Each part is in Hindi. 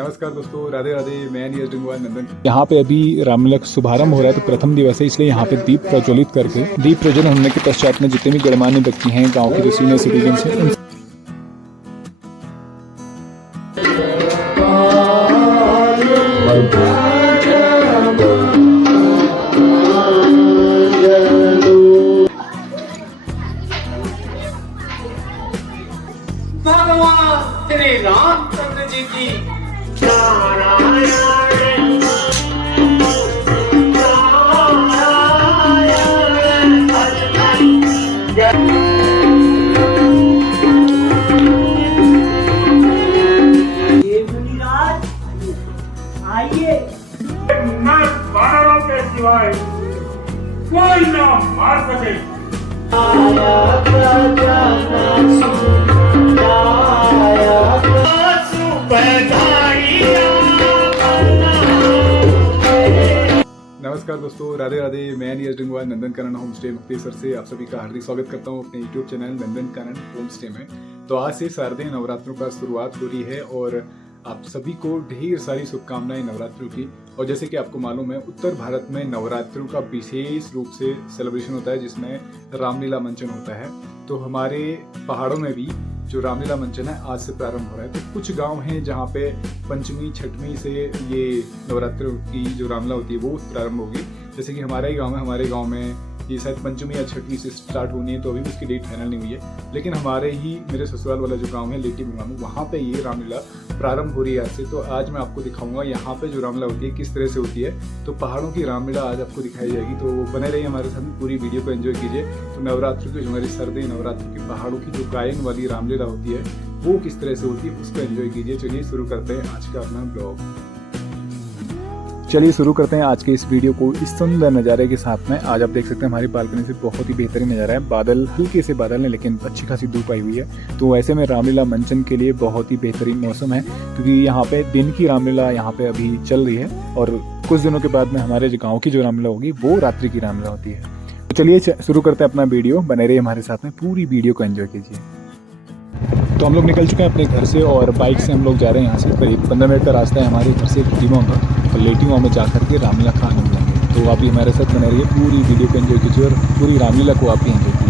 नमस्कार दोस्तों, राधे राधे। मैं नीरज डिंगवाल नंदन। यहाँ पे अभी रामलीला का शुभारंभ हो रहा है, तो प्रथम दिवस है, इसलिए यहाँ पे दीप प्रज्वलित करके दीप प्रज्वलन होने के पश्चात में जितने भी गणमान्य व्यक्ति हैं, गांव के जो सीनियर सिटीजन हैं, भगवान श्री रामचंद्र जी की आइए बानरों के सिवाय कोई ना मार सके। नमस्कार दोस्तों, राधे राधे। मैं नीरज डिंगवाल नंदन कानन होम स्टे मुक्तेश्वर से आप सभी का हार्दिक स्वागत करता हूं अपने YouTube channel Nandan Kanan home stay में। तो आज से शारदीय नवरात्रों का शुरुआत हो रही है और आप सभी को ढेर सारी शुभकामनाएं नवरात्रों की। और जैसे कि आपको मालूम है, उत्तर भारत में नवरात्रों का विशेष रूप से सेलिब्रेशन होता है, जिसमें रामलीला मंचन होता है। तो हमारे पहाड़ों में भी जो रामलीला मंचन है आज से प्रारंभ हो रहा है। तो कुछ गांव हैं जहां पे पंचमी छठवीं से ये नवरात्रों की जो रामलीला होती है वो प्रारंभ होगी। जैसे कि हमारा ही गाँव है, हमारे गाँव में ये शायद पंचमी या छठवीं से स्टार्ट होनी है, तो अभी उसकी डेट फाइनल नहीं हुई है। लेकिन हमारे ही मेरे ससुराल वाला जो गांव है लेटी मुगामू, वहाँ पे ये रामलीला प्रारंभ हो रही है आज से। तो आज मैं आपको दिखाऊंगा यहाँ पे जो रामलीला होती है किस तरह से होती है। तो पहाड़ों की रामलीला आज आपको दिखाई जाएगी, तो बने रहिए हमारे साथ, पूरी वीडियो को एंजॉय कीजिए। तो नवरात्रि की जो हमारी सर्दी नवरात्रि की पहाड़ों की जो गायन वाली रामलीला होती है वो किस तरह से होती है उसको एंजॉय कीजिए। चलिए शुरू करते हैं आज का अपना ब्लॉग। चलिए शुरू करते हैं आज के इस वीडियो को इस सुंदर नज़ारे के साथ में। आज आप देख सकते हैं हमारी बालकनी से बहुत ही बेहतरीन नज़ारा है। बादल हल्के से बादल हैं, लेकिन अच्छी खासी धूप आई हुई है। तो ऐसे में रामलीला मंचन के लिए बहुत ही बेहतरीन मौसम है, क्योंकि यहाँ पे दिन की रामलीला यहाँ पे अभी चल रही है और कुछ दिनों के बाद में हमारे गाँव की जो रामलीला होगी वो रात्रि की रामलीला होती है। तो चलिए शुरू करते हैं अपना वीडियो, बने रहिए हमारे साथ में, पूरी वीडियो को एंजॉय कीजिए। तो हम लोग निकल चुके हैं अपने घर से और बाइक से हम लोग जा रहे हैं। यहाँ से करीब 15 मिनट का रास्ता है हमारे घर से लेटीगांव का, और लेटीगांव में जाकर के रामलीला का आनंद लेंगे। तो आप भी हमारे साथ बने रहिए, पूरी वीडियो को एंजॉय कीजिए और पूरी रामलीला को आप भी एंजॉय कीजिए।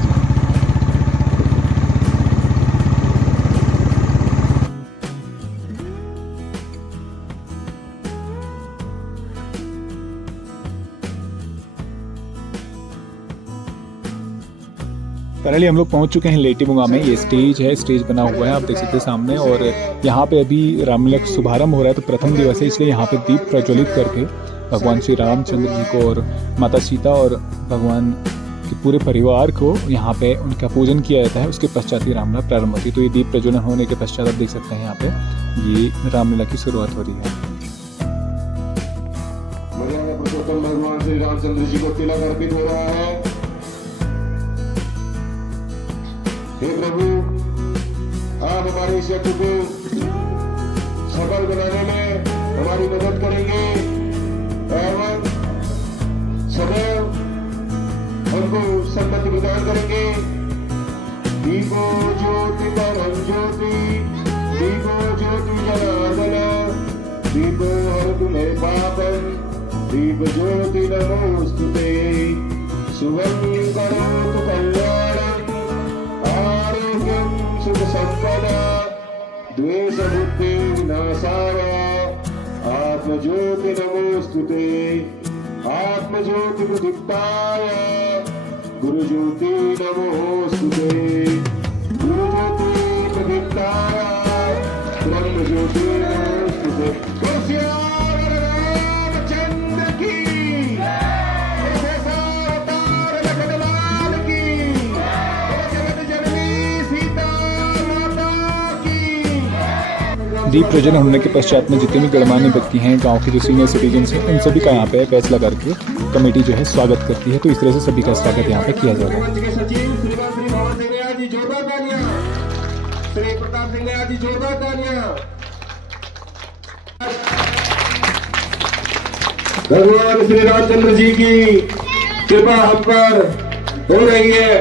फाइनली हम लोग पहुंच चुके हैं लेटी मुगा में। ये स्टेज है, स्टेज बना हुआ है, आप देख सकते हैं सामने। और यहाँ पे अभी रामलीला का शुभारंभ हो रहा है, तो प्रथम दिवस है, इसलिए यहाँ पे दीप प्रज्वलित करके भगवान श्री रामचंद्र जी को और माता सीता और भगवान के पूरे परिवार को यहाँ पे उनका पूजन किया जाता है। उसके पश्चात ही रामलीला प्रारंभ होती है। तो ये दीप प्रज्वलन होने के पश्चात आप देख सकते हैं यहाँ पे ये रामलीला की शुरुआत हो रही है। भगवान श्री रामचंद्र जी को तिलक अर्पित हो रहा है। हे प्रभु, आप हमारे इस यज्ञ को सफल बनाने में हमारी मदद करेंगे एवं सदैव हमको सम्मति प्रदान करेंगे। दीपो ज्योति परम ज्योति, दीपो ज्योति जनार्दन, दीपो हरतु मे पापम, दीप ज्योति नमोस्तुते, शुभं करोतु कल्याणं, आरोग्यं सुख संपदा, द्वेष बुद्धि विनाशाय, आत्मज्योति नमोस्तुते, आत्मज्योति प्रदीप्ताय, गुरुज्योति नमोस्तुते, गुरुज्योति प्रदीप्ताय, ब्रह्मज्योति नमोस्तुते। दीप प्रज्वलन होने के पश्चात में जितने भी गणमान्य व्यक्ति हैं, गांव के जो सीनियर सिटीजन हैं, उन सभी का यहाँ पे फैसला करके कमेटी जो है स्वागत करती है। तो इस तरह से सभी का स्वागत यहाँ पे किया जाएगा। भगवान श्री रामचंद्र जी की कृपा हम पर हो रही है।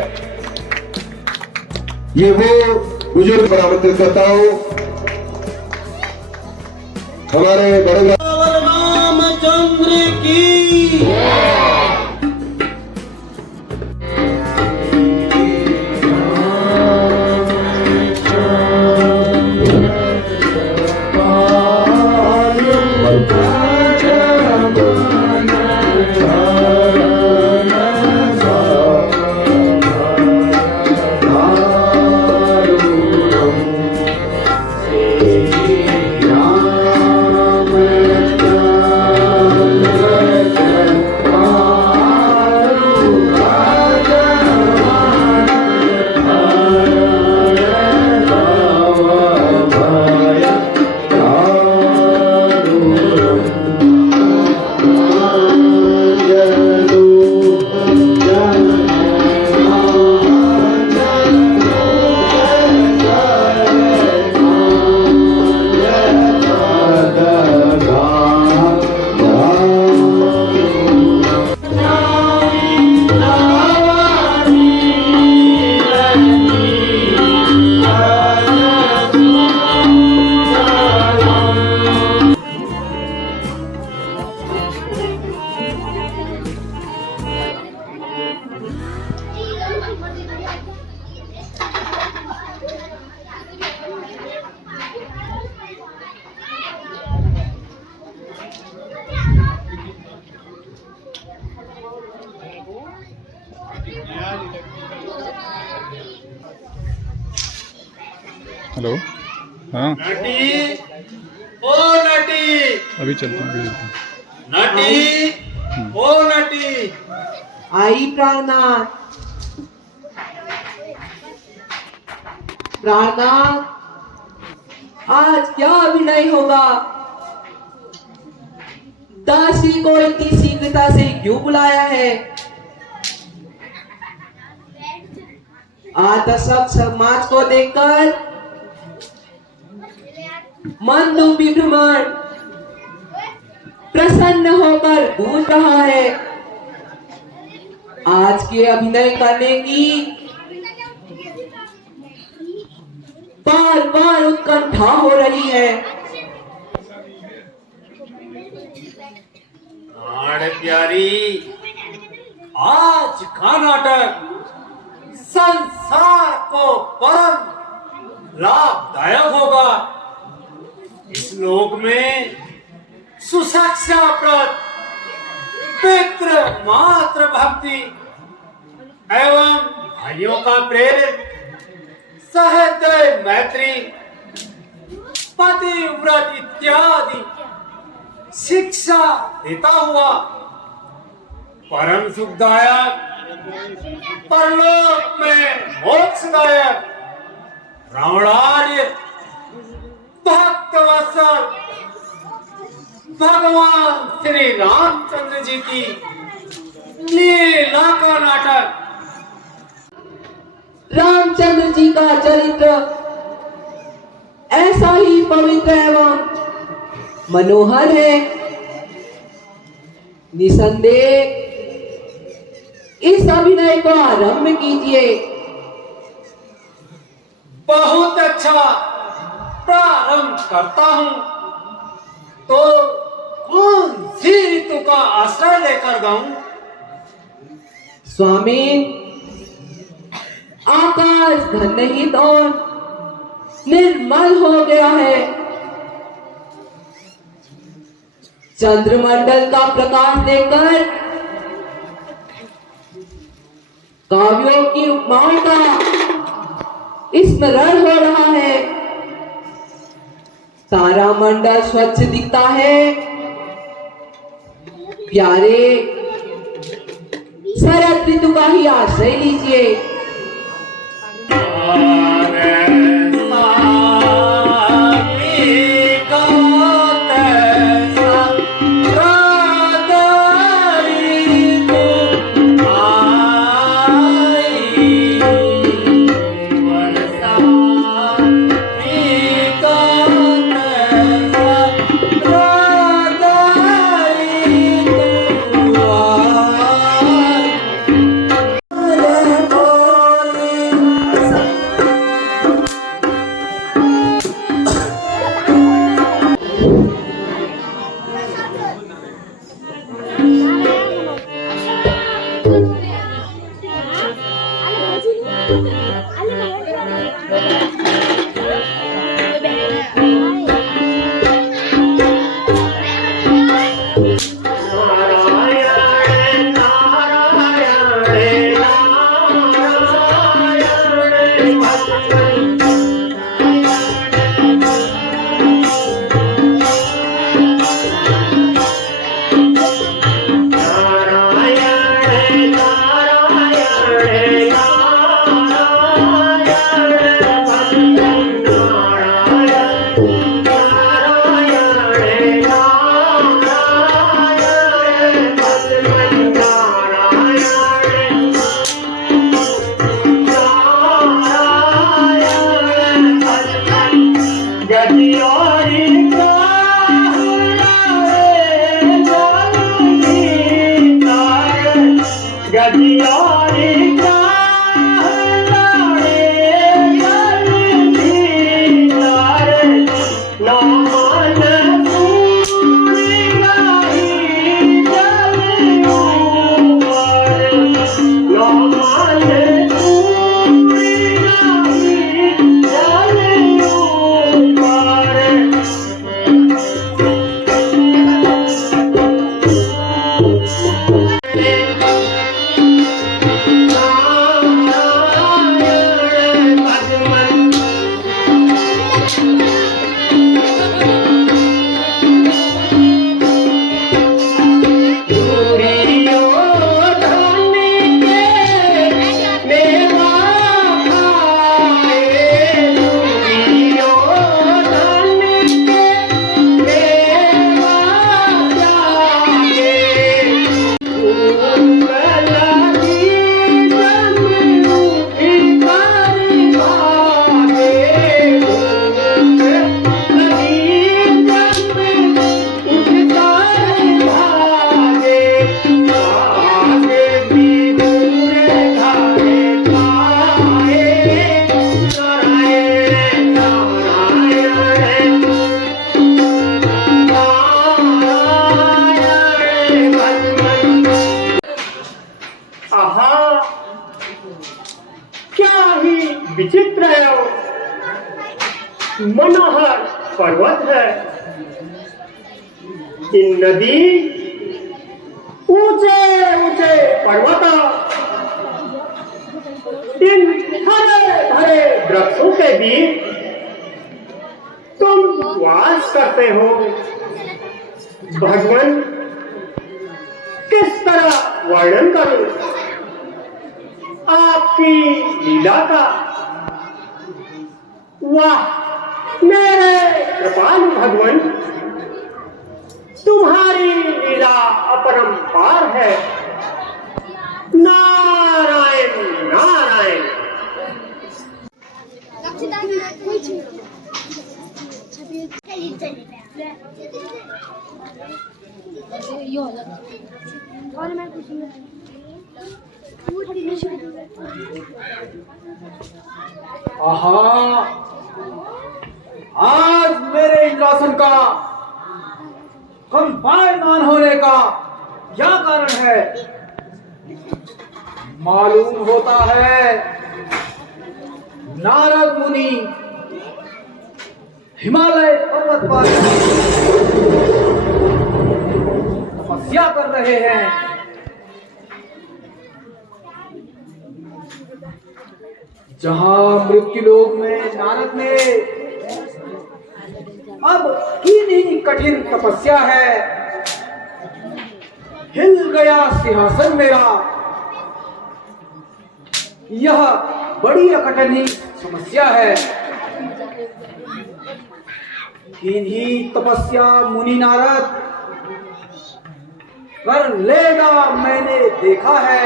ये वो बुजुर्ग पर आमंत्रित करता हूँ। हमारे बड़े रामचंद्र की हेलो। हाँ नटी, ओ नटी, अभी चलते हैं, अभी चलते हैं। नटी, ओ नटी, आई प्राणनाथ। प्राणनाथ, आज क्या अभिनय होगा? दासी को इतनी शीघ्रता से क्यों बुलाया है? आज सब समाज को देखकर मंदूपी ब्राह्मण प्रसन्न होकर गूंज रहा है। आज के अभिनय करने की बार बार उत्कंठा हो रही है। अरे प्यारी, आज का नाटक संसार को परम लाभदायक होगा। इस लोक में सुशिक्षा प्रद पितृ मातृ भक्ति एवं भाइयों का प्रेम, सहृदय मैत्री, पतिव्रत इत्यादि शिक्षा देता हुआ परम सुखदायक, परलोक में मोक्षदायक रावणार्य भक्त वत्सल भगवान श्री रामचंद्र जी की लीला का नाटक। रामचंद्र जी का चरित्र ऐसा ही पवित्र एवं मनोहर है। निसंदेह इस अभिनय को आरंभ कीजिए। बहुत अच्छा, प्रारंभ करता हूं। तो कौन सी ऋतु का आश्रय लेकर गाऊं? स्वामी, आकाश घनहित और निर्मल हो गया है। चंद्रमंडल का प्रकाश देकर काव्यों की उपमाओं का स्मरण हो रहा है। तारामंडल स्वच्छ दिखता है। प्यारे, शरद ऋतु का ही आश्रय लीजिए। पर्वत है, इन नदी ऊंचे ऊंचे पर्वत, इन हरे भरे वृक्षों के बीच तुम वास करते हो। भगवान, किस तरह वर्णन करूं आपकी लीला का। वाह मेरे कृपालु भगवान, तुम्हारी लीला अपरंपार है। नारायण नारायण। आहा, आज मेरे इंद्रासन का कंपायमान होने का क्या कारण है? मालूम होता है नारद मुनि हिमालय पर्वत पर तपस्या कर रहे हैं। जहां मृत्युलोक में नारद ने अब कितनी कठिन तपस्या है। हिल गया सिंहासन मेरा, यह बड़ी कठिन समस्या है। किन्हीं तपस्या मुनि नारद कर लेगा, मैंने देखा है।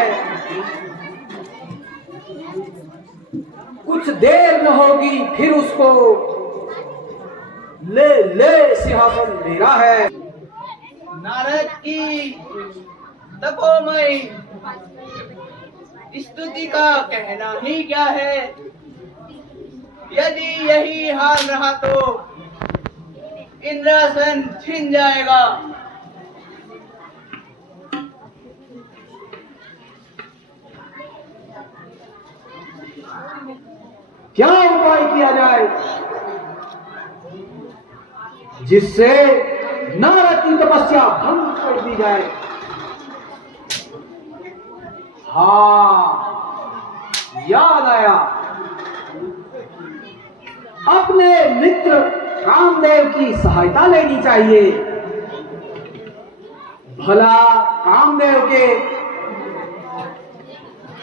कुछ देर न होगी फिर उसको ले सिंहासन मेरा है। नारद की तपोमय स्तुति का कहना ही क्या है। यदि यही हाल रहा तो इंद्रासन छिन जाएगा। क्या उपाय किया जाए जिससे नारद की तपस्या भंग कर दी जाए? हाँ, याद आया, अपने मित्र कामदेव की सहायता लेनी चाहिए। भला कामदेव के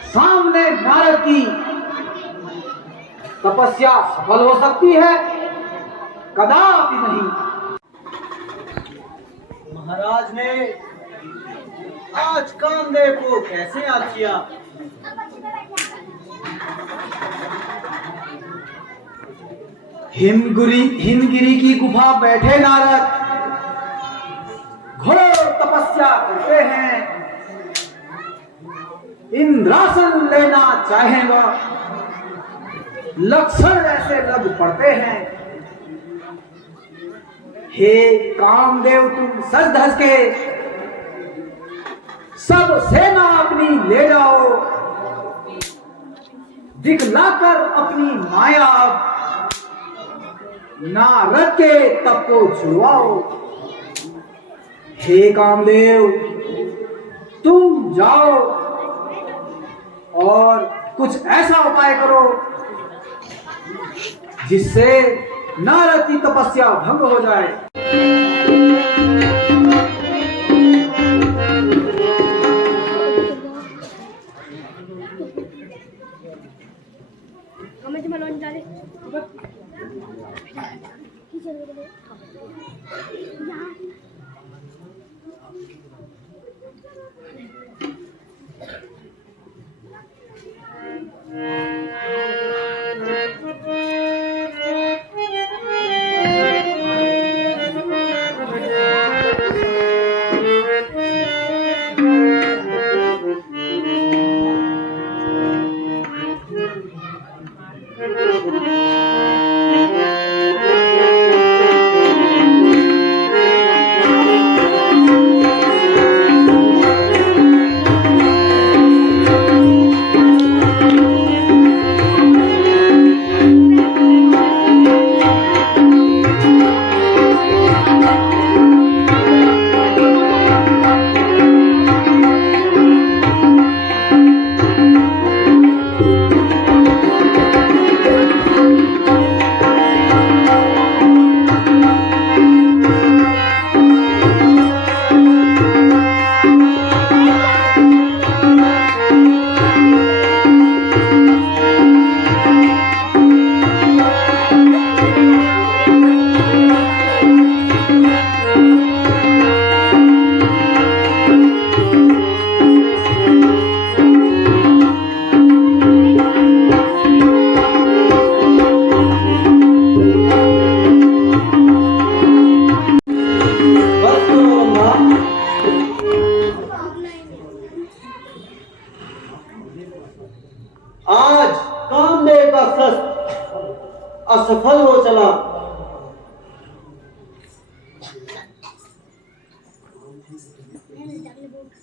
सामने नारद की तपस्या सफल हो सकती है? कदापि नहीं। महाराज ने आज कामदेव को कैसे याद किया? हिमगिरी की गुफा बैठे नारद घोर तपस्या करते हैं। इंद्रासन लेना चाहेगा, लक्षण ऐसे लग पड़ते हैं। हे कामदेव, तुम सज धज के सब सेना अपनी ले जाओ, दिखलाकर अपनी माया नारद के तप को छुड़वाओ। हे कामदेव, तुम जाओ और कुछ ऐसा उपाय करो जिससे नारद की तपस्या भंग हो जाए।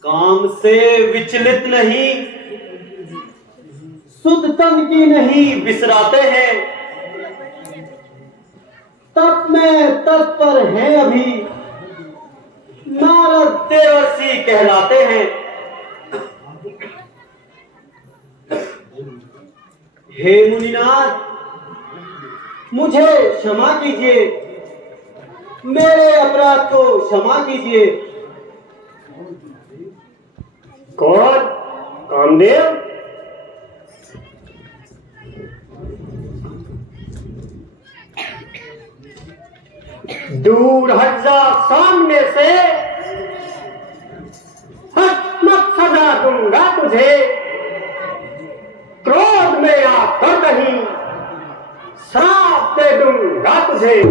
काम से विचलित नहीं, सुध तन की नहीं बिसराते हैं। तप में तत्पर हैं अभी, नारद देवर्षि कहलाते हैं। हे मुनिनाथ, मुझे क्षमा कीजिए, मेरे अपराध को क्षमा कीजिए। कौन? कामदेव? दूर हट जा सामने से, हट मत सजा दूंगा तुझे। क्रोध में आकर कहीं श्राप दे दूंगा तुझे।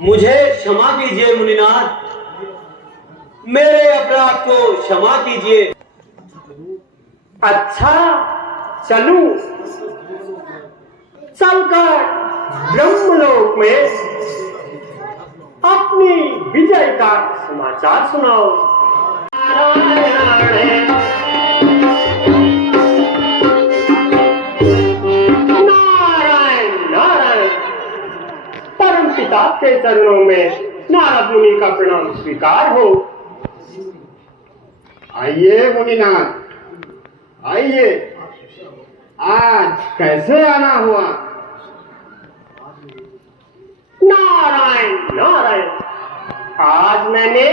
मुझे क्षमा कीजिए मुनिनाथ, मेरे अपराध को क्षमा कीजिए। अच्छा चलूं? चलकर ब्रह्मलोक में अपनी विजय का समाचार सुनाओ। नारायण नारायण, परम पिता के चरणों में नारद मुनि का प्रणाम स्वीकार हो। आइए मुनिनाथ, आइए। आज कैसे आना हुआ? नारायण नारायण, आज मैंने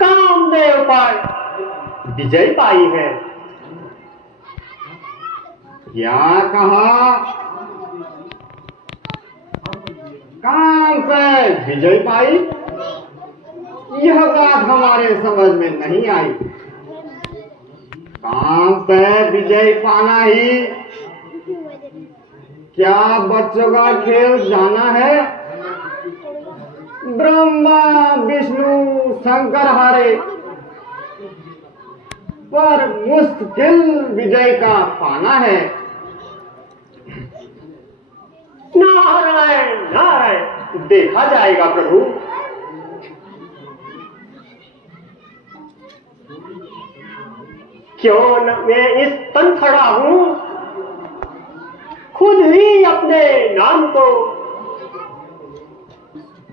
कामदेव पर विजय पाई है। क्या कहा? काम पे विजय पाई? यह बात हमारे समझ में नहीं आई। काम पे विजय पाना ही क्या बच्चों का खेल जाना है? ब्रह्मा विष्णु शंकर हारे, पर मुश्किल विजय का पाना है। नारायण नारायण, देखा जाएगा प्रभु। क्यों न मैं इस तन खड़ा हूं, खुद ही अपने नाम को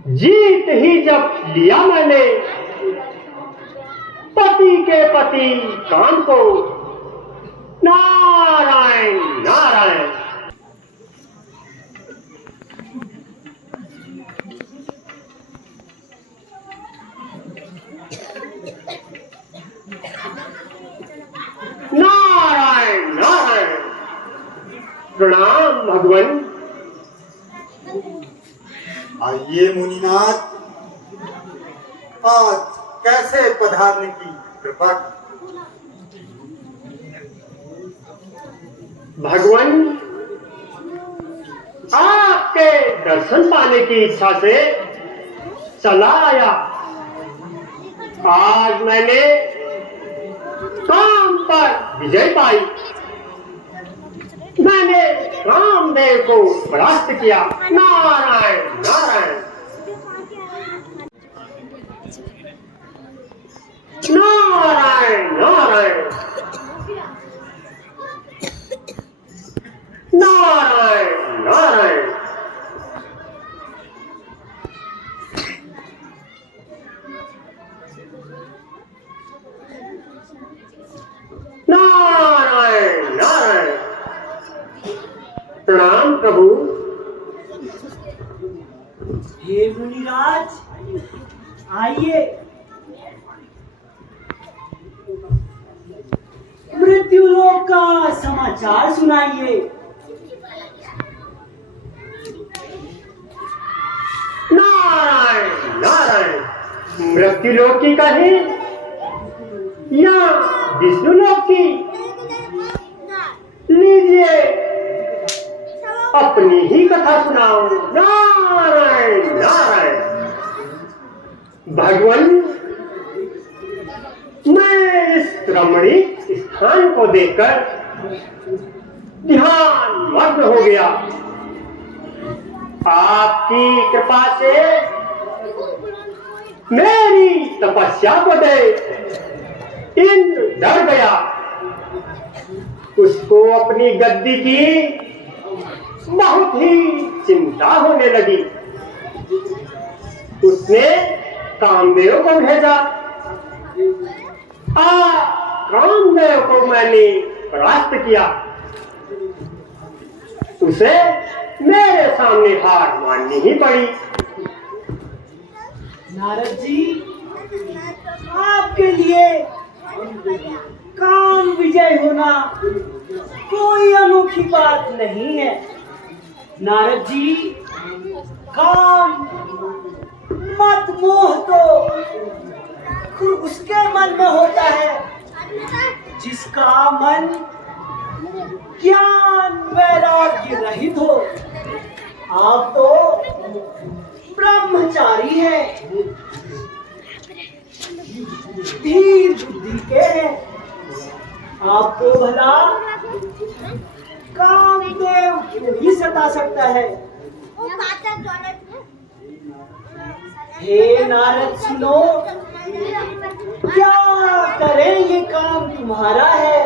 जीत ही जब लिया मैंने, पति के पति काम को। नारायण नारायण। नारायण नारायण, प्रणाम भगवान। आइए मुनिनाथ, आज कैसे पधारने की कृपा की? भगवान, आपके दर्शन पाने की इच्छा से चला आया। आज मैंने काम पर विजय पाई। मैंने कामदेव को परास्त किया। नारायण नारायण। नारायण नारायण। नारायण नारायण। नारायण नारायण। प्रणाम प्रभु। हे मुनिराज, आइए। मृत्युलोक का समाचार सुनाइए। नारायण नारायण। मृत्युलोक की कही या विष्णुलोक की? लीजिए अपनी ही कथा सुनाओ। नारायण नारायण। भगवान, मैं इस रमणीक स्थान को देखकर ध्यान मग्न हो गया। आपकी कृपा से मेरी तपस्या को देख इंद्र डर गया। उसको अपनी गद्दी की बहुत ही चिंता होने लगी। उसने कामदेव को भेजा। कामदेव को मैंने परास्त किया। उसे मेरे सामने हार माननी ही पड़ी। नारद जी, आपके लिए काम विजय होना कोई अनोखी बात नहीं है। नारद जी, काम मत मोह तो उसके मन में होता है जिसका मन ज्ञान वैराग्य रहित हो। आप तो ब्रह्मचारी है, धीर बुद्धि के हैं। आपको भला कामदेव क्यों ही सता सकता है? हे नारद सुनो, क्या करें, ये काम तुम्हारा है।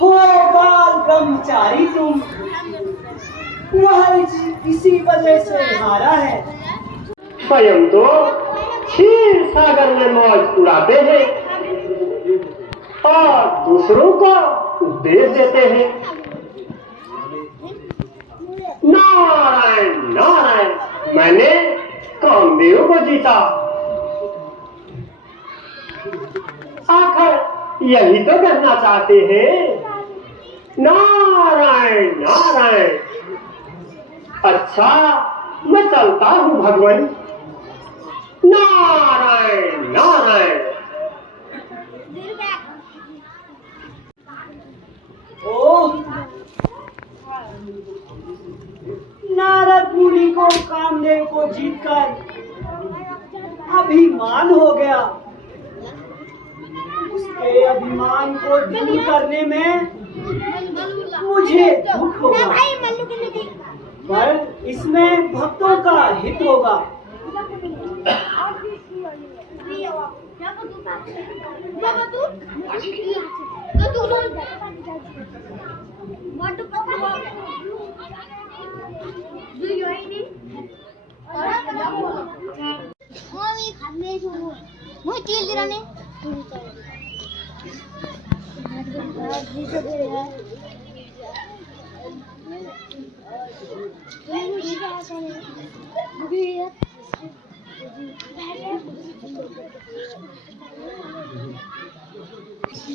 हो बाल ब्रह्मचारी तुम, वह इसी वजह से हारा है। स्वयं तो क्षीर सागर में मौज उड़ाते हैं और दूसरों को उपदेश देते हैं। नारायण नारायण, मैंने कामदेव को जीता। आखिर यही तो कहना चाहते हैं। नारायण नारायण। अच्छा, मैं चलता हूँ भगवान। नारायण नारायण। ओह, नारद मुनि को कामदेव को जीतकर अभिमान हो गया। उसके अभिमान को दूर करने में मुझे दुख होगा, पर इसमें भक्तों का हित होगा।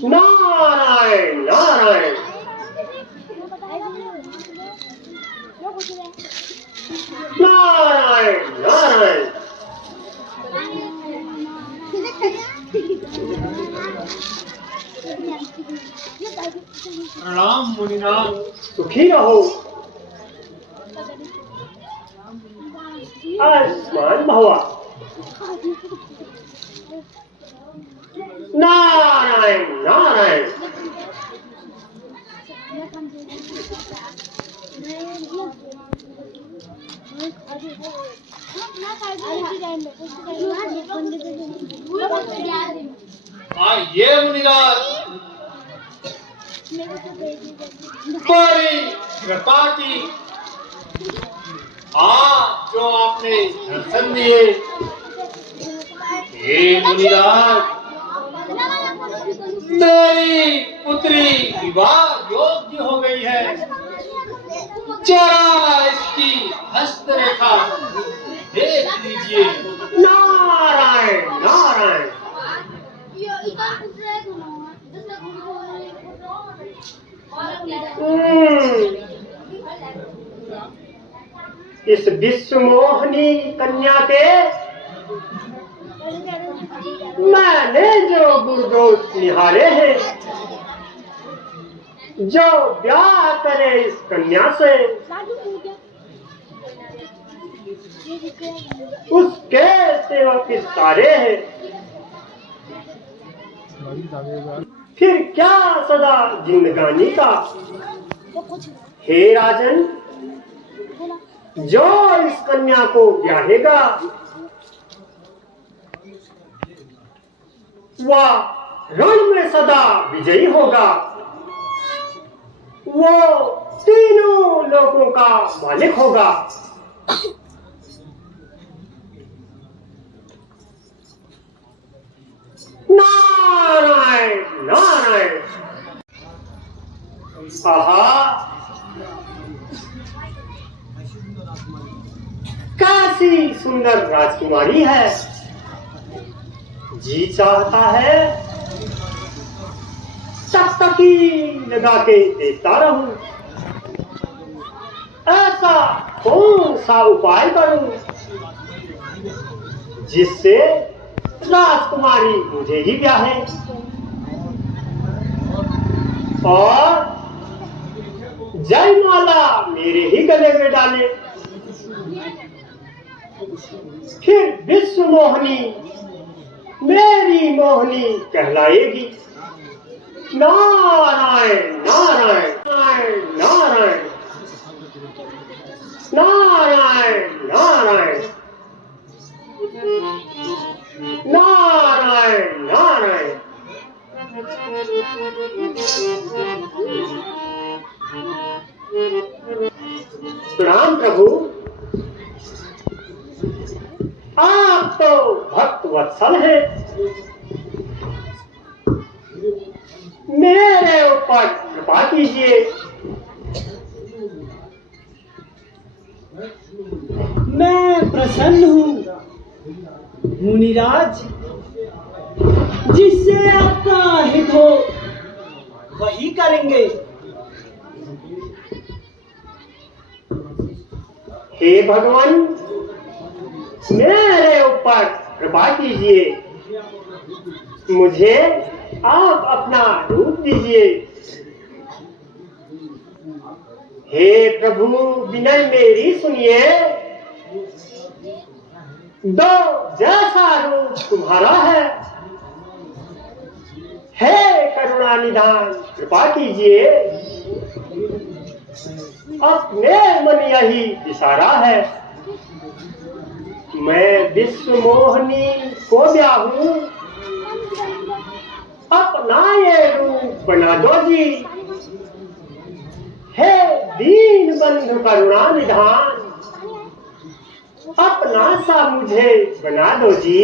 नारायण नारायण। नारायण नारायण। प्रणाम मुनिनाथ। सुखी रहो। आयुष्मान भवा। नारायण नारायण। ये मुनिनाथ, बड़ी कृपा की। जो आपने दर्शन दिए। हे मुनिनाथ, मेरी पुत्री विवाह योग्य हो गई है। जरा इसकी हस्तरेखा देख लीजिए। नारायण नारायण। इस विश्व मोहनी कन्या के मैंने जो गुरुदोष निहारे हैं, जो ब्याह करे इस कन्या से, उसके सेवक सारे हैं। फिर क्या सदा जिंदगानी का। हे राजन, जो इस कन्या को ब्याहेगा वह रण में सदा विजयी होगा। वो तीनों लोगों का मालिक होगा। नारायण नारायण। आहा, कैसी सुंदर राजकुमारी है। जी चाहता है टकटकी लगा के देखता रहूं। ऐसा कौन सा उपाय करूं जिससे राजकुमारी मुझे ही ब्याहे और जयमाला मेरे ही गले में डाले। फिर विश्व मोहिनी मेरी मोहिनी कहलाएगी। नारायण नारायण नारायण नारायण नारायण नारायण नारायण। प्रणाम प्रभु। आप तो भक्त वत्सल हैं। मेरे ऊपर कृपा कीजिए। मैं प्रसन्न हूँ मुनिराज। जिससे आपका हित हो वही करेंगे। हे भगवान, मेरे ऊपर कृपा कीजिए। मुझे आप अपना रूप दीजिए। हे प्रभु, विनय मेरी सुनिए। दो जैसा रूप तुम्हारा है। हे करुणा निधान, कृपा कीजिए। अपने मन यही इशारा है। मैं विश्व मोहिनी को ब्याहूं। अपना ये रूप बना दो जी। हे दीन बंधु करुणा निधान, अपना सा मुझे बना दो जी।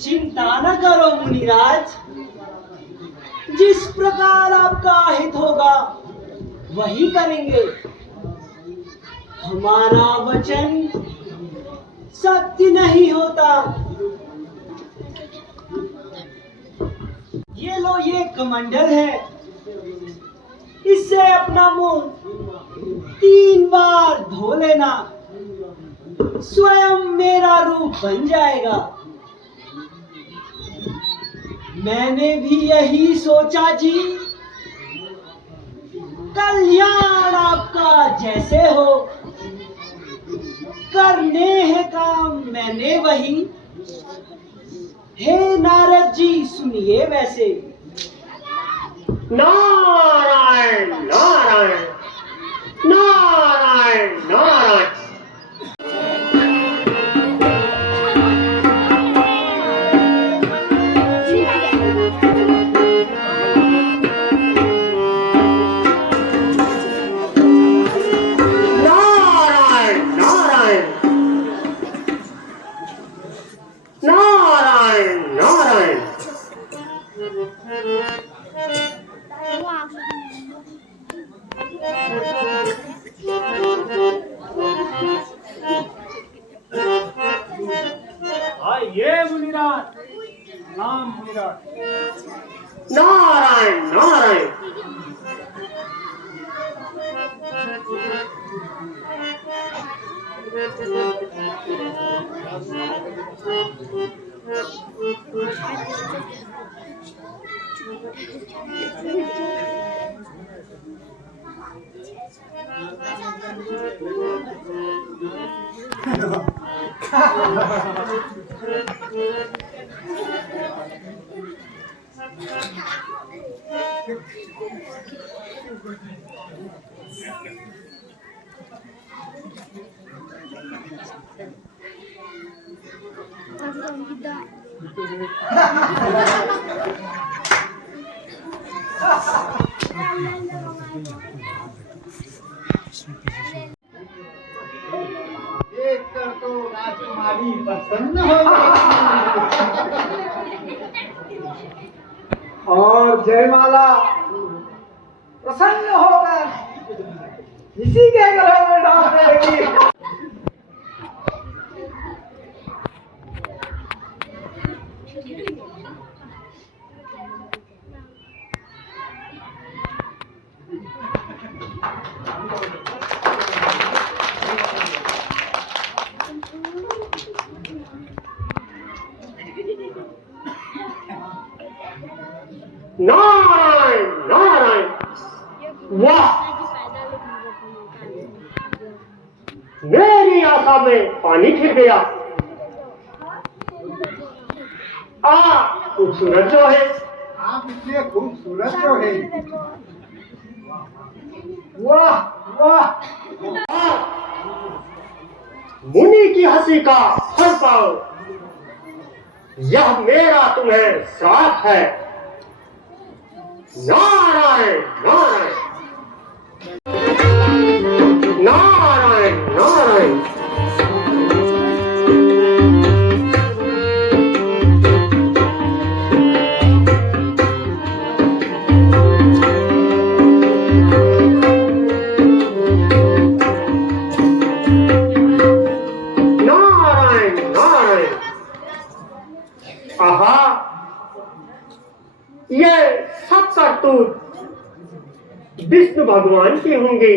चिंता न करो मुनिराज। जिस प्रकार आपका हित होगा वही करेंगे। हमारा वचन सत्य नहीं होता। ये लो, ये कमंडल है। इससे अपना मुंह 3 बार धो लेना। स्वयं मेरा रूप बन जाएगा। मैंने भी यही सोचा जी। कल्याण आपका जैसे हो। करने हैं काम मैंने वही। हे नारद जी, सुनिए वैसे। नारायण नारायण नारायण नारायण। ये मुनिराज, नाम मुनिराज। नारायण नारायण। देखकर तो राजकुमारी प्रसन्न हो गई और जयमाला प्रसन्न होकर इसी के गले में डाल देगी। नारायण नारायण, वाह, मेरी आशा में पानी फिर गया। खूबसूरत जो है, आप इतने खूबसूरत जो है। वाह वाह, मुनि की हंसी का फल पाओ, यह मेरा तुम्हें श्राप है। नारायण नारायण नारायण नारायण। नारायण नारायण। आहा, ये सब करतूत विष्णु भगवान की होंगी।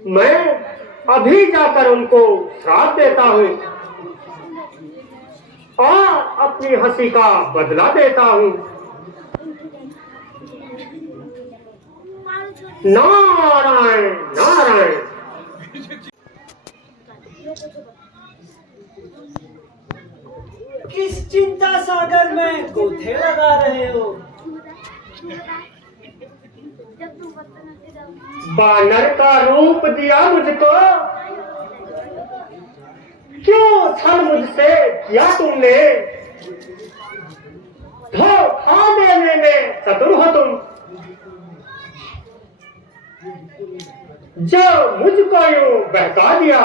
मैं अभी जाकर उनको श्राप देता हूँ और अपनी हंसी का बदला देता हूँ। नारायण नारायण। किस चिंता सागर में गोथे लगा रहे हो? बानर का रूप दिया मुझको, क्यों छल मुझसे किया तुमने? धोखा देने में चतुर हो तुम, जो मुझको यूं बहका दिया।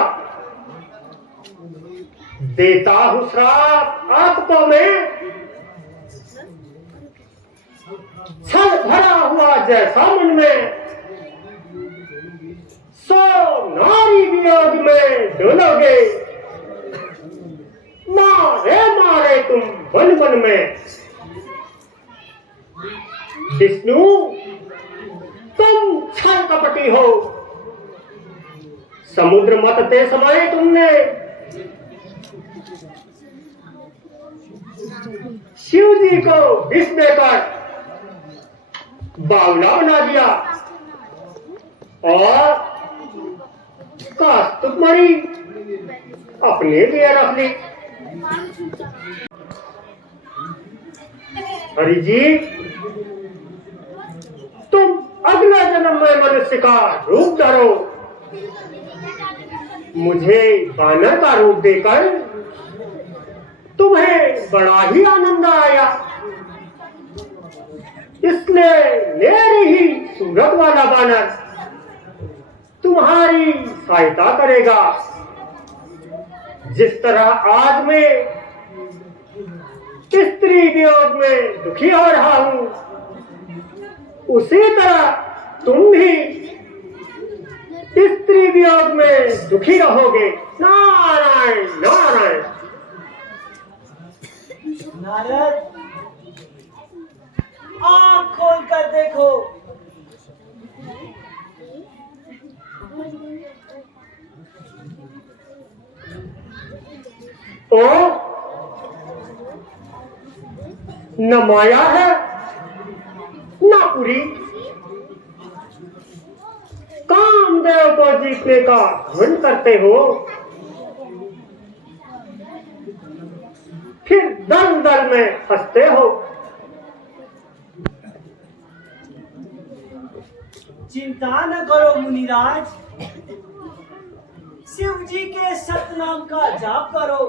देता हूँ श्राप आपको मैं, छल भरा हुआ जैसा मन में, सो नारी वियोग में डोलोगे। मारे मारे तुम वन वन में। विष्णु, तुम छल कपटी हो, समुद्र मतते समय तुमने शिव जी को विष देकर बावला बना दिया और कास्तुक मणि अपने लिए रख ली। हरि जी, तुम अगले जन्म में मनुष्य का रूप धरो। मुझे बानर का रूप देकर तुम्हें बड़ा ही आनंद आया, इसलिए मेरी ही सूरत वाला बानर तुम्हारी सहायता करेगा। जिस तरह आज मैं स्त्री वियोग में दुखी हो रहा हूं, उसी तरह तुम भी स्त्री वियोग में दुखी रहोगे। नारायण नारायण। नारद, आँख खोल कर देखो। तो न माया है न पुरी, कामदेव को जीतने का घमंड करते हो, फिर दल दल में फंसते हो। चिंता न करो मुनिराज, शिव जी के सतनाम का जाप करो।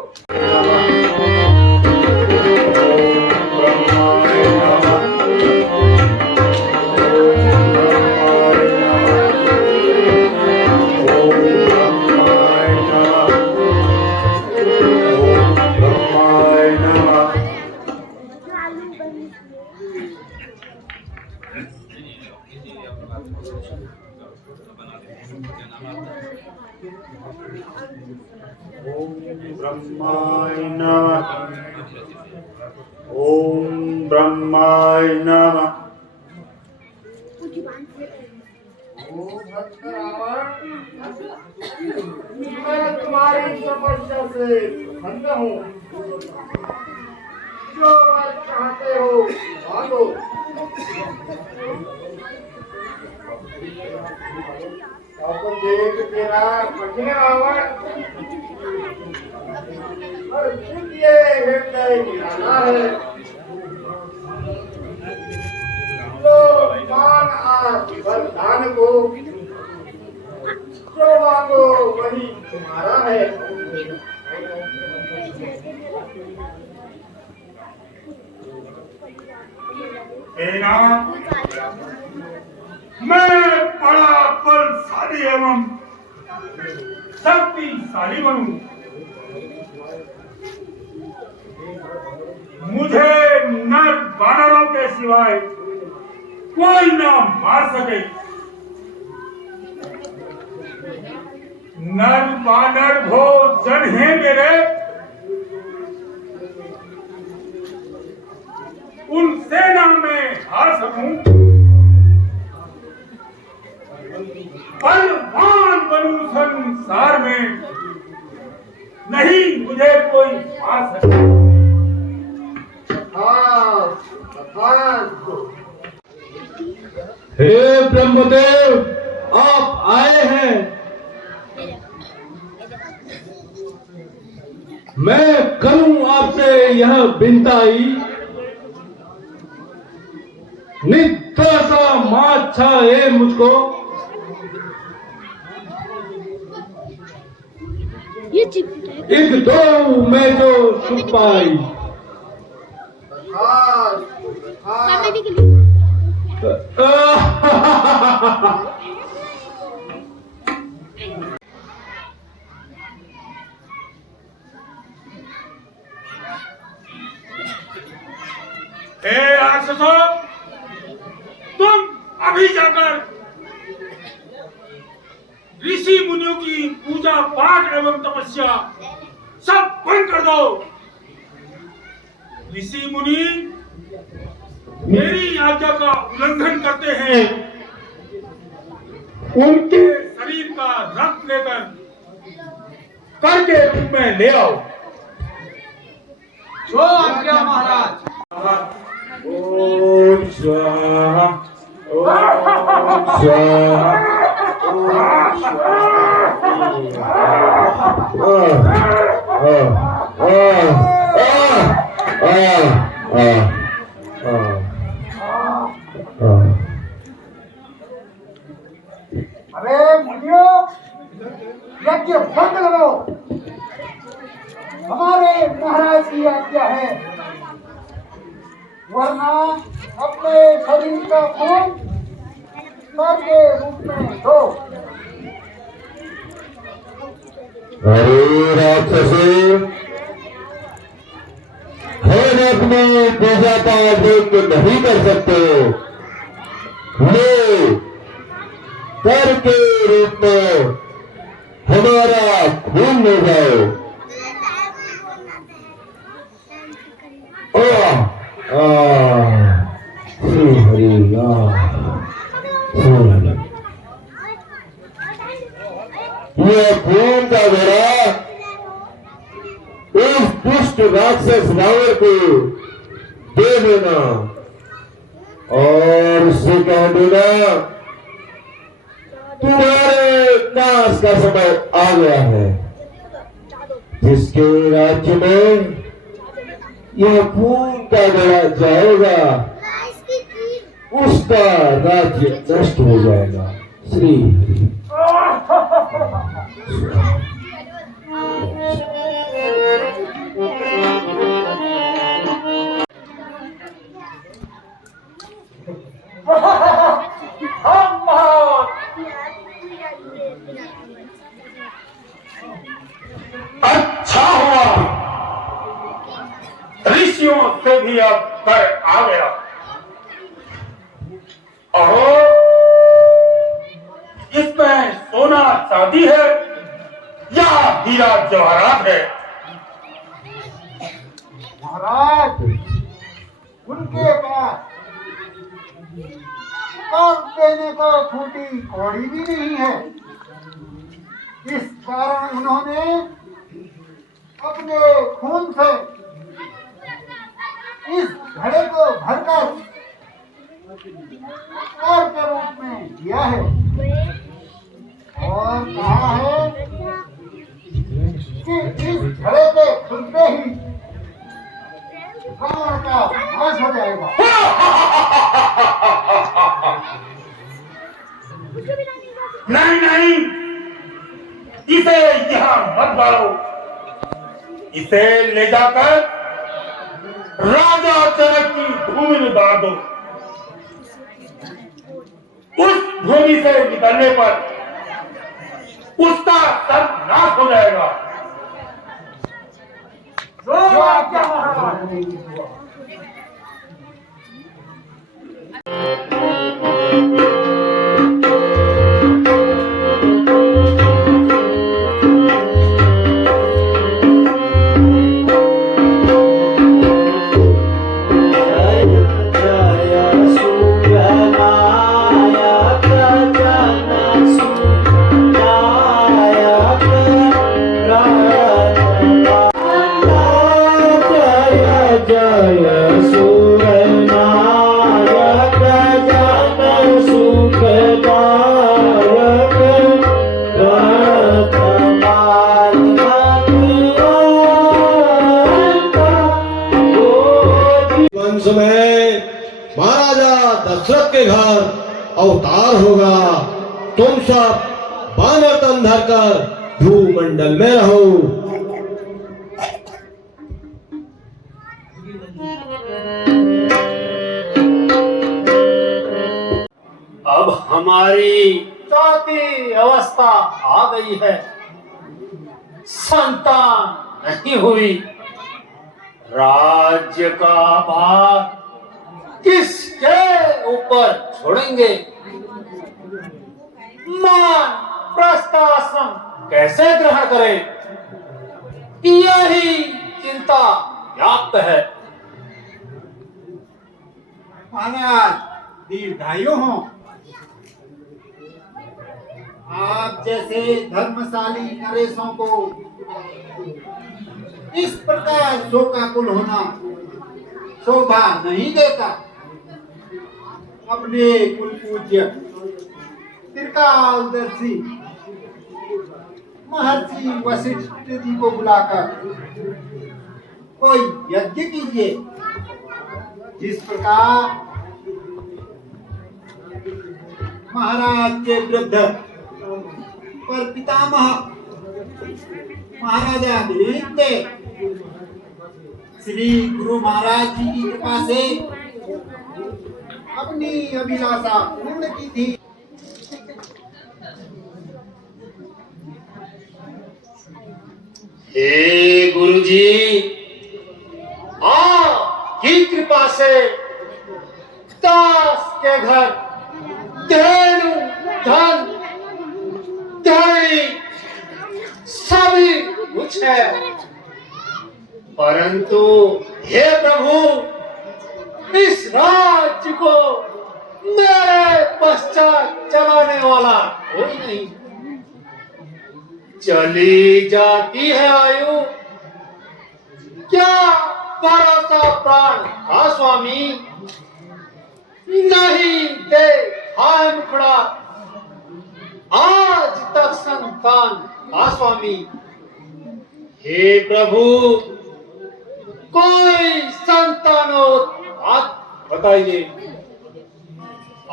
ब्रह्माय नमः। ओम ब्रह्माय नमः। मैं तुम्हारी तपस्या से प्रसन्न हूँ। जो वर चाहते हो मांगो। अब देख तेरा कठिन रावण और ये हृदय निराला है। लो मान आज वरदान को, जो मांगो वही तुम्हारा है। सेना, मैं बड़ा बलशाली एवं शक्तिशाली बनूं। मुझे नर बानरों के सिवाय कोई ना मार सके। नर बानर भोजन है मेरे, उन सेना में हार सकूं। बलवान बनूं संसार में, नहीं मुझे कोई मार सके। हे ब्रह्मदेव, आप आए हैं। मैं करूं आपसे यह विनताई, नित्य सा मात छाए मुझको। एक दो मैं जो सुख पाई। हे राक्षसों, तुम अभी जाकर ऋषि मुनियों की पूजा पाठ एवं तपस्या सब बंद कर दो। ऋषि मुनि मेरी आज्ञा का उल्लंघन करते हैं। उनके शरीर का रक्त लेकर कर के रूप में ले आओ। जो आज्ञा महाराज। ओम स्वाहा। ओम स्वाहा। अरे मुनियों, यज्ञ बंद करो। हमारे महाराज की आज्ञा है, वरना अपने शरीर का खून नर के रूप में दो। अरे राक्षसी, हम अपनी पूजा पाठ नहीं कर सकते। लो, कर के रूप में हमारा खून ले जाओ। श्री हरि राम। यह खून का घड़ा उस दुष्ट राक्षस रावण को दे देना और उससे कह देना तुम्हारे नाश का समय आ गया है। जिसके राज्य में यह खून का घड़ा जाएगा, उसका राज्य नष्ट हो जाएगा। श्री मुझसे भी अब कर आ गया। अहो, इसमें सोना चांदी है या हीरा जवाहरात है? महाराज, उनके पास काम देने को फूटी कौड़ी भी नहीं है। इस कारण उन्होंने अपने खून से इस घड़े को भरकर कर के रूप में दिया है और कहा है कि इस घड़े के खुलते ही रावण का नाश हो जाएगा। नहीं नहीं, इसे यहाँ मत डालो। इसे ले जाकर राजा जनक की भूमि में डाल दो। उस भूमि से निकलने पर उसका सर्वनाश हो जाएगा। महाराजा दशरथ के घर अवतार होगा। तुम सब बानर तन धरकर भूमंडल में रहो। अब हमारी चौथी अवस्था आ गई है। संतान नहीं हुई, राज्य का भार किसके ऊपर छोड़ेंगे? मान प्रस्थाश्रम कैसे ग्रहण करें? यही चिंता व्याप्त है। महाराज, दीर्घायु हो। आप जैसे धर्मशाली नरेशों को इस प्रकार शोकाकुल होना शोभा नहीं देता। अपने कुल पूज्य त्रिकालदर्शी महर्षि वशिष्ठ जी को बुलाकर कोई यज्ञ कीजिए, जिस प्रकार महाराज के वृद्ध पर पितामह महाराजा दिलीप ने श्री गुरु महाराज जी की कृपा से अपनी अभिलाषा पूर्ण की थी। हे गुरु जी, आपकी कृपा से दास के घर धेनु धन धनी सभी कुछ है, परंतु हे प्रभु, इस राज्य को मेरे पश्चात चलाने वाला कोई नहीं। चली जाती है आयु, क्या भरोसा प्राण का स्वामी? नहीं देखा है मुखड़ा आज तक संतान का स्वामी। हे प्रभु, कोई संतानोत्पात बताइए।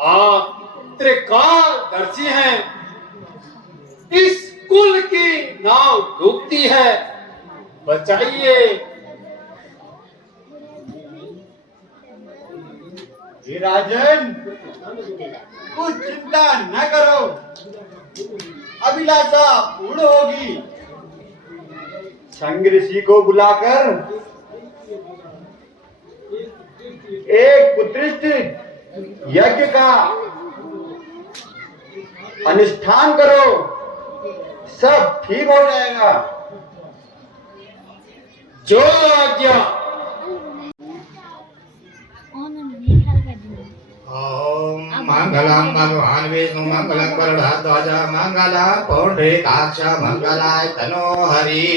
आप त्रिकालदर्शी हैं, इस कुल की नाव डूबती है, बचाइए। राजन, कुछ चिंता न करो, अभिलाषा पूर्ण होगी। संग ऋषि को बुलाकर एक उत्कृष्ट यज्ञ का अनुष्ठान करो, सब ठीक हो जाएगा। जो आज्ञा। ओम मंगलम भगवान विष्णु मंगलम गरुड़ध्वज मंगलम पुंडरीकाक्ष मंगलाय तनोहरि।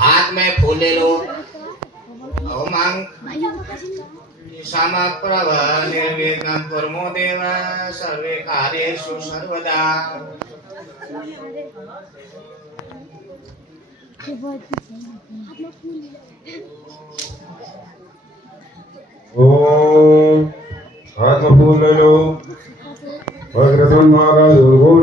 हाथ में फूल ले लो। ओम समप्रभ निर्विघ्नं कुर्मो देव सर्वे कार्येषु सर्वदा। ओम हाथ में फूल ले लो। वक्रतुंड महाकाय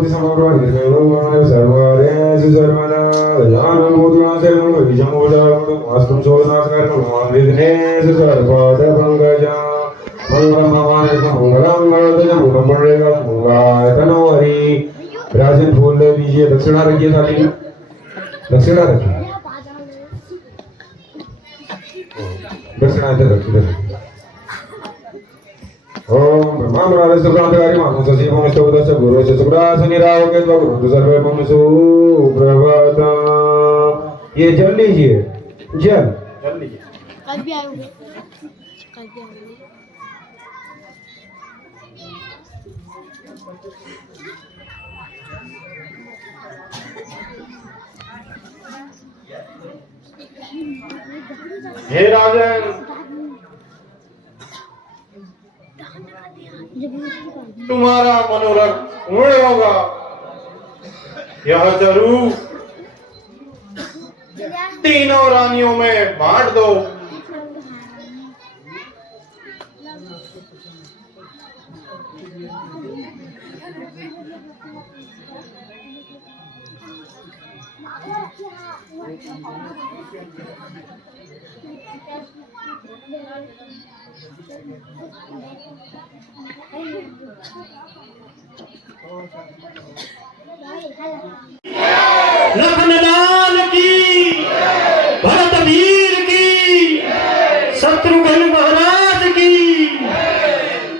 समग्र निर्गुण सर्वारेषु सर्वदा ज्ञानं भूत्वा सर्वं विजमोदावतु वास्तुं शोधनास्करणं विघ्नेषु सर्वपादपङ्कजा मंगलम मंगलम मंगलम मंगलम मंगलाय तनोहरि। प्राचीन फूल ले लीजिए। दक्षिणा रखिए थाली में, दक्षिणा रखिए। दक्षिणा इधर रखिए। ओम ब्रह्मा ब्रह्म सुप्रांतकारी मानो सजीवं स्तोत्रस्य गुरुस्य सुप्रासनिराव के गुरु सर्वे मम सुप्रभाता। ये जल लीजिए, जल लीजिए। कल भी आऊंगी, कल भी आऊंगी। हे राजन, तुम्हारा मनोरथ पूर्ण होगा, यह जरूर तीनों रानियों में बांट दो। लखनलाल की, भरत वीर की, शत्रुघ्न महाराज की।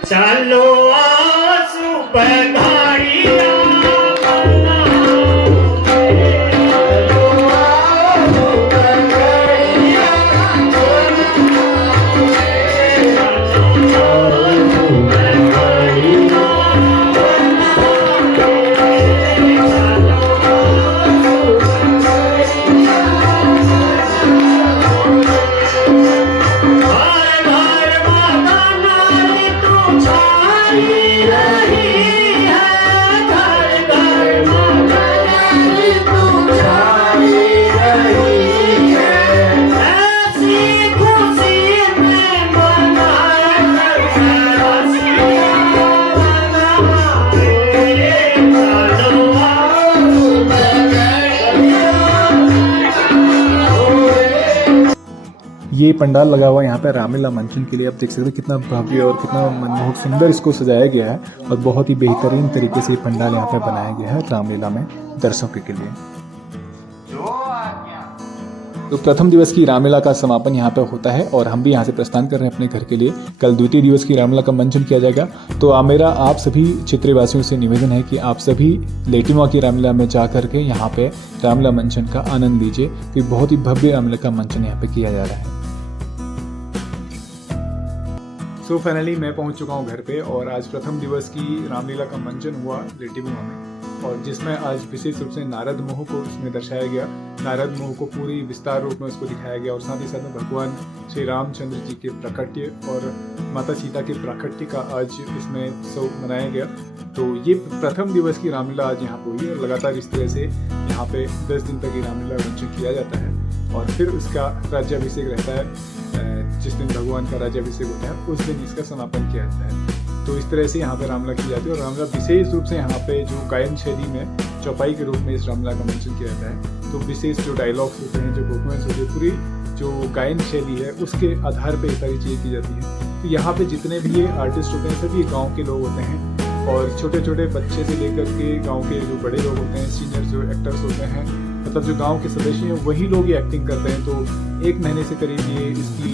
चलो आंसू बधाइयाँ ये पंडाल लगा हुआ है यहाँ पे रामलीला मंचन के लिए। आप देख सकते हैं कितना भव्य और कितना मनमोहक सुंदर इसको सजाया गया है और बहुत ही बेहतरीन तरीके से ये पंडाल यहाँ पे बनाया गया है रामलीला में दर्शकों के लिए। तो प्रथम दिवस की रामलीला का समापन यहाँ पे होता है और हम भी यहाँ से प्रस्थान कर रहे हैं अपने घर के लिए। कल द्वितीय दिवस की रामलीला का मंचन किया जाएगा। तो मेरा आप सभी क्षेत्रवासियों से निवेदन है कि आप सभी लेटिनवा की रामलीला में जा करके यहाँ पे रामलीला मंचन का आनंद लीजिए, क्योंकि बहुत ही भव्य रामलीला का मंचन यहाँ पे किया जा रहा है। सो फाइनली मैं पहुंच चुका हूं घर पे और आज प्रथम दिवस की रामलीला का मंचन हुआ लेटिमुआ में, और जिसमें आज विशेष रूप से नारद मोह को इसमें दर्शाया गया। नारद मोह को पूरी विस्तार रूप में उसको दिखाया गया और साथ ही साथ में भगवान श्री रामचंद्र जी के प्राकट्य और माता सीता के प्राकट्य का आज इसमें उत्सव मनाया गया। तो ये प्रथम दिवस की रामलीला आज यहाँ पे हुई और लगातार इस तरह से यहाँ पे 10 दिन तक ये रामलीला मंचन किया जाता है और फिर उसका राज्याभिषेक रहता है। जिस दिन भगवान का राज्याभिषेक होता है उस दिन इसका समापन किया जाता है। तो इस तरह से यहाँ पे रामलीला की जाती है और रामलीला विशेष रूप से यहाँ पे जो गायन शैली में चौपाई के रूप में इस रामलीला का मंचन किया जाता है। तो विशेष जो डायलॉग्स होते हैं, जो परफॉर्मेंस होती है, पूरी जो गायन शैली है उसके आधार पर ये सारी चीज़ें की जाती हैं। तो यहाँ पे जितने भी ये आर्टिस्ट होते हैं सभी गाँव के लोग होते हैं और छोटे छोटे बच्चे से लेकर के गाँव के जो बड़े लोग होते हैं, सीनियर जो एक्टर्स होते हैं, मतलब जो गाँव के सदस्य हैं वही लोग ये एक्टिंग करते हैं। तो 1 महीने से करीब ये इसकी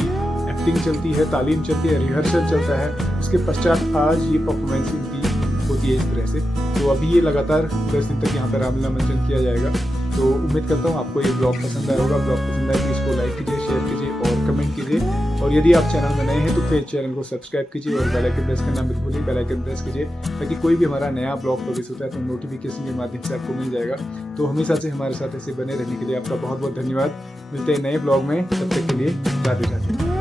शूटिंग चलती है, तालीम चलती है, रिहर्सल चलता है, उसके पश्चात आज ये परफॉर्मेंस इनकी होती है इस तरह से। तो अभी ये लगातार 10 दिन तक यहाँ पर रामलीला मंचन किया जाएगा। तो उम्मीद करता हूँ आपको ये ब्लॉग पसंद आया होगा। ब्लॉग पसंद आए तो इसको लाइक कीजिए, शेयर कीजिए और कमेंट कीजिए। और यदि आप चैनल में नए हैं तो फिर चैनल को सब्सक्राइब कीजिए और बेल आइकन प्रेस करना मत भूलिए। बेल आइकन प्रेस कीजिए ताकि कोई भी हमारा नया ब्लॉग पब्लिश होता है तो नोटिफिकेशन के माध्यम से आपको मिल जाएगा। तो हमेशा से हमारे साथ ऐसे बने रहने के लिए आपका बहुत बहुत धन्यवाद। मिलते हैं नए ब्लॉग में, तब तक के लिए राधे राधे।